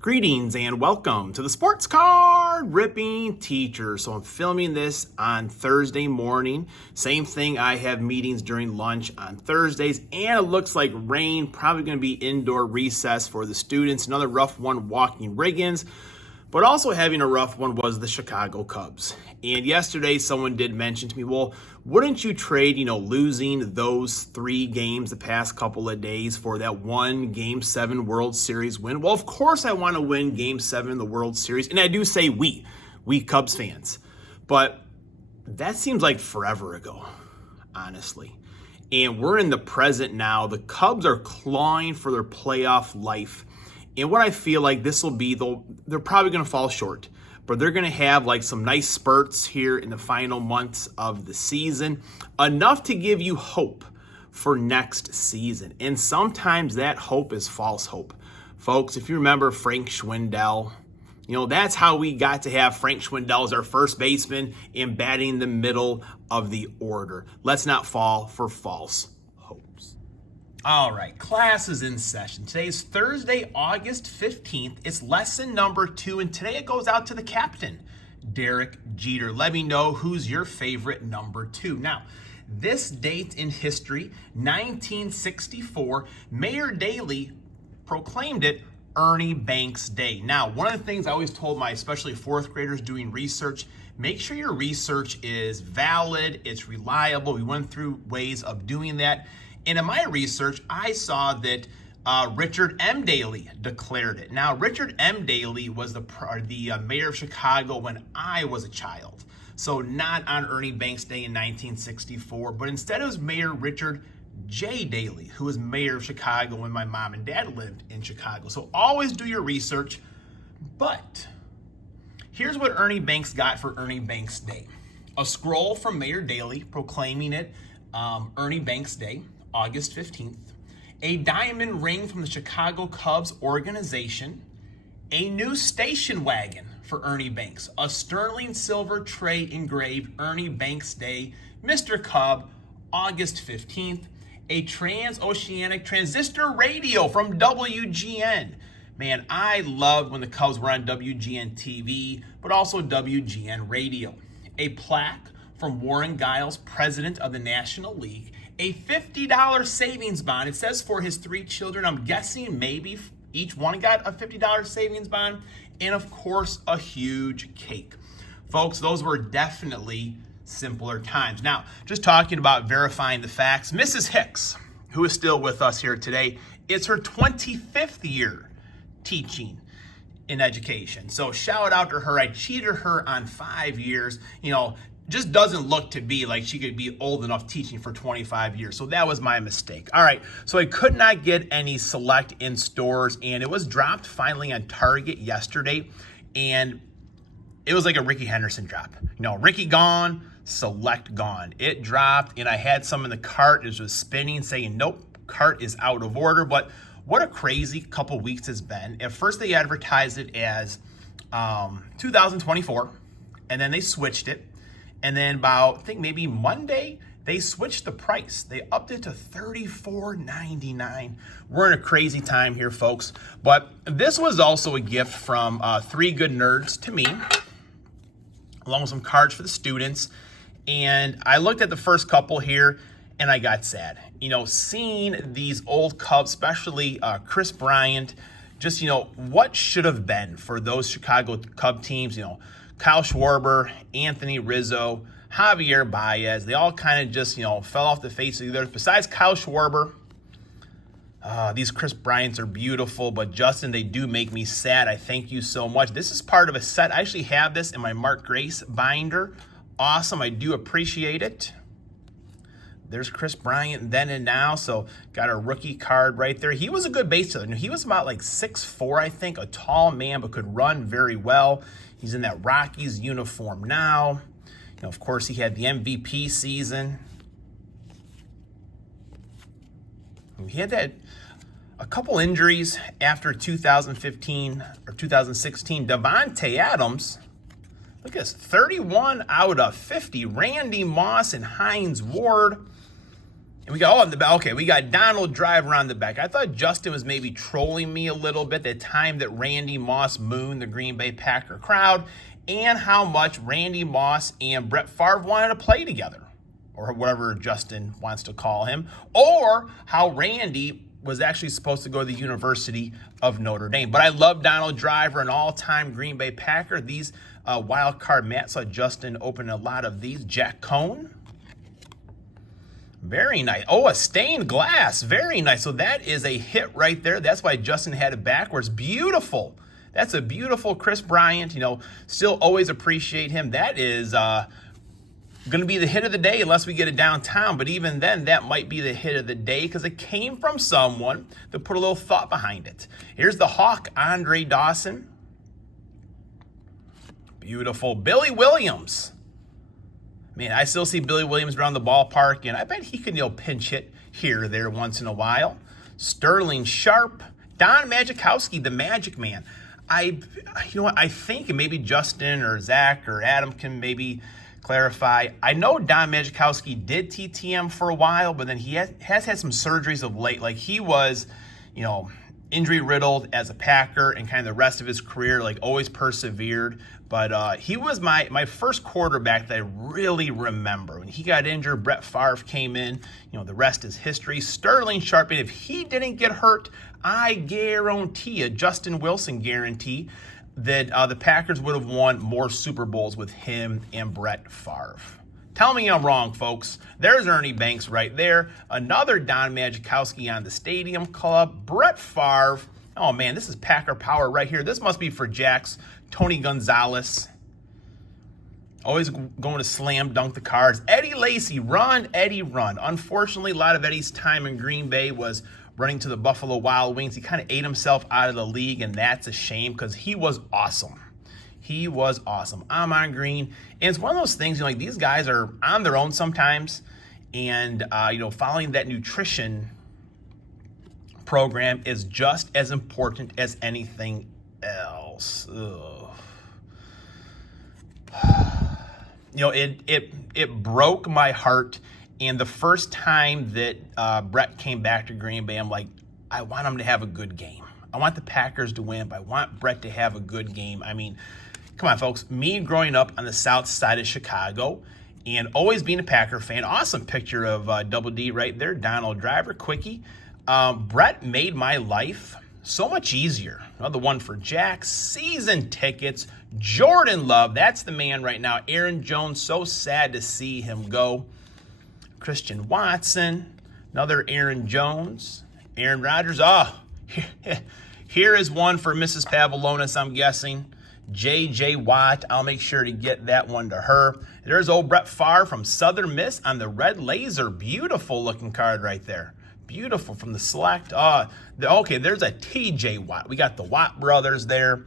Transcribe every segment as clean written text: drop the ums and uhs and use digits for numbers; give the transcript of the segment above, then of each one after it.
Greetings and welcome to the Sports Card Ripping Teacher. So I'm filming this on Thursday morning. Same thing, I have meetings during lunch on Thursdays, and it looks like rain, probably going to be indoor recess for the students. Another rough one walking Riggins, but also having a rough one was the Chicago Cubs. And yesterday someone did mention to me, well, wouldn't you trade, losing those 3 games the past couple of days for that one Game 7 World Series win? Well, of course I want to win Game 7 of the World Series. And I do say we Cubs fans. But that seems like forever ago, honestly. And we're in the present now. The Cubs are clawing for their playoff life. And what I feel like this will be, they're probably going to fall short, but they're going to have like some nice spurts here in the final months of the season, enough to give you hope for next season. And sometimes that hope is false hope. Folks, if you remember Frank Schwindel, that's how we got to have Frank Schwindel as our first baseman and batting the middle of the order. Let's not fall for false hopes. All right, class is in session. Today is Thursday, August 15th. It's lesson number 2, and today it goes out to the captain, Derek Jeter. Let me know who's your favorite number 2. Now, this date in history, 1964, Mayor Daley proclaimed it Ernie Banks Day. Now, one of the things I always told my especially 4th graders doing research, make sure your research is valid, it's reliable. We went through ways of doing that. And in my research, I saw that Richard M. Daley declared it. Now, Richard M. Daley was the mayor of Chicago when I was a child. So not on Ernie Banks Day in 1964, but instead it was Mayor Richard J. Daley, who was mayor of Chicago when my mom and dad lived in Chicago. So always do your research. But here's what Ernie Banks got for Ernie Banks Day. A scroll from Mayor Daley proclaiming it Ernie Banks Day, August 15th, a diamond ring from the Chicago Cubs organization, a new station wagon for Ernie Banks, a sterling silver tray engraved Ernie Banks Day, Mr. Cub, August 15th, a transoceanic transistor radio from WGN. Man, I loved when the Cubs were on WGN TV, but also WGN radio. A plaque from Warren Giles, president of the National League, a $50 savings bond. It says for his 3 children. I'm guessing maybe each one got a $50 savings bond. And of course, a huge cake. Folks, those were definitely simpler times. Now, just talking about verifying the facts, Mrs. Hicks, who is still with us here today, it's her 25th year teaching in education. So shout out to her. I cheated her on 5 years. Just doesn't look to be like she could be old enough teaching for 25 years. So that was my mistake. All right, so I could not get any Select in stores, and it was dropped finally on Target yesterday, and it was like a Ricky Henderson drop. Ricky gone, Select gone. It dropped, and I had some in the cart. It was spinning, saying, nope, cart is out of order. But what a crazy couple weeks it's been. At first, they advertised it as 2024, and then they switched it. And then about, I think maybe Monday, they switched the price. They upped it to $34.99. We're in a crazy time here, folks. But this was also a gift from 3 Good Nerds to me, along with some cards for the students. And I looked at the first couple here, and I got sad. Seeing these old Cubs, especially Chris Bryant, just, what should have been for those Chicago Cub teams, Kyle Schwarber, Anthony Rizzo, Javier Baez, they all kind of just, fell off the face of the earth. Besides Kyle Schwarber, these Chris Bryants are beautiful, but Justin, they do make me sad. I thank you so much. This is part of a set. I actually have this in my Mark Grace binder. Awesome. I do appreciate it. There's Chris Bryant then and now, so got a rookie card right there. He was a good base stealer. He was about like 6'4", I think, a tall man, but could run very well. He's in that Rockies uniform now. Of course, he had the MVP season. He had a couple injuries after 2015 or 2016. Devontae Adams, look at this, 31 out of 50. Randy Moss and Hines Ward. And we got, okay, we got Donald Driver on the back. I thought Justin was maybe trolling me a little bit, the time that Randy Moss mooned the Green Bay Packer crowd, and how much Randy Moss and Brett Favre wanted to play together, or whatever Justin wants to call him, or how Randy was actually supposed to go to the University of Notre Dame. But I love Donald Driver, an all-time Green Bay Packer. These wild card Matt saw Justin open a lot of these. Jack Cohn. Very nice. Oh, a stained glass. Very nice. So that is a hit right there. That's why Justin had it backwards. Beautiful. That's a beautiful Chris Bryant. You know, still always appreciate him. That is going to be the hit of the day unless we get it downtown. But even then, that might be the hit of the day because it came from someone that put a little thought behind it. Here's the Hawk, Andre Dawson. Beautiful. Billy Williams. Man, I still see Billy Williams around the ballpark, and I bet he can, pinch hit here or there once in a while. Sterling Sharp, Don Majkowski, the Magic Man. I think, and maybe Justin or Zach or Adam can maybe clarify. I know Don Majkowski did TTM for a while, but then he has had some surgeries of late. Like he was, injury riddled as a Packer, and kind of the rest of his career, like always persevered. But he was my first quarterback that I really remember. When he got injured, Brett Favre came in. The rest is history. Sterling Sharp, and if he didn't get hurt, I guarantee you, Justin Wilson guarantee, that the Packers would have won more Super Bowls with him and Brett Favre. Tell me I'm wrong, folks. There's Ernie Banks right there. Another Don Majkowski on the Stadium Club. Brett Favre. Oh, man, this is Packer power right here. This must be for Jax. Tony Gonzalez. Always going to slam dunk the cards. Eddie Lacy, run, Eddie, run. Unfortunately, a lot of Eddie's time in Green Bay was running to the Buffalo Wild Wings. He kind of ate himself out of the league, and that's a shame because he was awesome. He was awesome. I'm on Green. And it's one of those things, like these guys are on their own sometimes. And, following that nutrition program is just as important as anything else. Ugh. It broke my heart. And the first time that Brett came back to Green Bay, I'm like, I want him to have a good game. I want the Packers to win, but I want Brett to have a good game. I mean, come on, folks. Me growing up on the south side of Chicago and always being a Packer fan. Awesome picture of Double D right there. Donald Driver, quickie. Brett made my life so much easier. Another one for Jack. Season tickets. Jordan Love. That's the man right now. Aaron Jones. So sad to see him go. Christian Watson. Another Aaron Jones. Aaron Rodgers. Oh, here is one for Mrs. Pavlonis, I'm guessing. J.J. Watt. I'll make sure to get that one to her. There's old Brett Favre from Southern Miss on the red laser. Beautiful looking card right there. Beautiful from the select. Okay, there's a T.J. Watt. We got the Watt brothers there.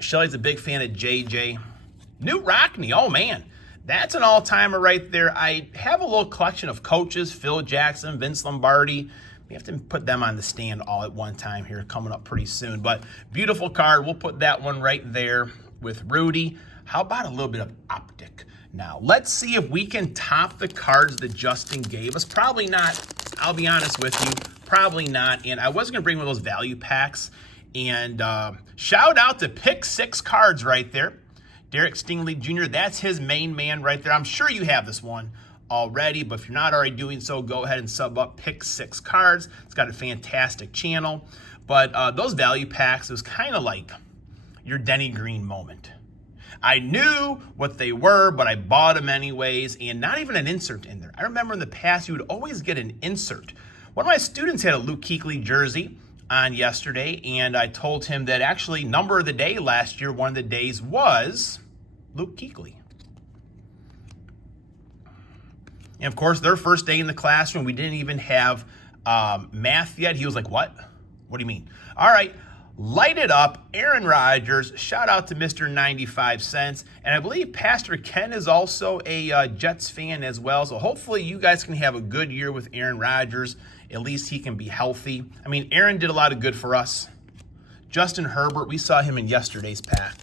Shelly's a big fan of J.J. Newt Rockney. Oh, man. That's an all-timer right there. I have a little collection of coaches. Phil Jackson, Vince Lombardi. We have to put them on the stand all at one time here, coming up pretty soon. But beautiful card. We'll put that one right there with Rudy. How about a little bit of Optic? Now, let's see if we can top the cards that Justin gave us. Probably not. I'll be honest with you. Probably not. And I was going to bring one of those value packs. And shout out to Pick 6 cards right there. Derek Stingley Jr., that's his main man right there. I'm sure you have this one already, but if you're not already doing so, go ahead and sub up Pick 6 cards. It's got a fantastic channel. But those value packs, it was kind of like your Denny Green moment. I knew what they were, but I bought them anyways, and not even an insert in there. I remember in the past, you would always get an insert. One of my students had a Luke Kuechly jersey on yesterday, and I told him that actually number of the day last year, one of the days was Luke Kuechly. And of course, their first day in the classroom, we didn't even have math yet. He was like, what? What do you mean? All right, light it up. Aaron Rodgers, shout out to Mr. 95 Cents. And I believe Pastor Ken is also a Jets fan as well. So hopefully you guys can have a good year with Aaron Rodgers. At least he can be healthy. I mean, Aaron did a lot of good for us. Justin Herbert, we saw him in yesterday's pack.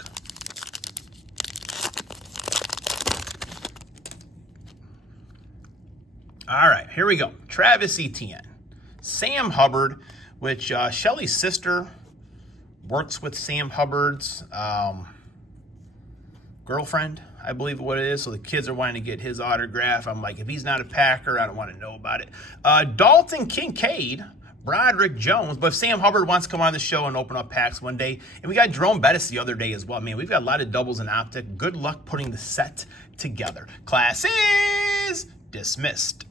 All right, here we go. Travis Etienne. Sam Hubbard, which Shelly's sister works with Sam Hubbard's girlfriend, I believe what it is. So the kids are wanting to get his autograph. I'm like, if he's not a Packer, I don't want to know about it. Dalton Kincaid, Broderick Jones. But if Sam Hubbard wants to come on the show and open up packs one day, and we got Jerome Bettis the other day as well. Man, we've got a lot of doubles in Optic. Good luck putting the set together. Class is dismissed.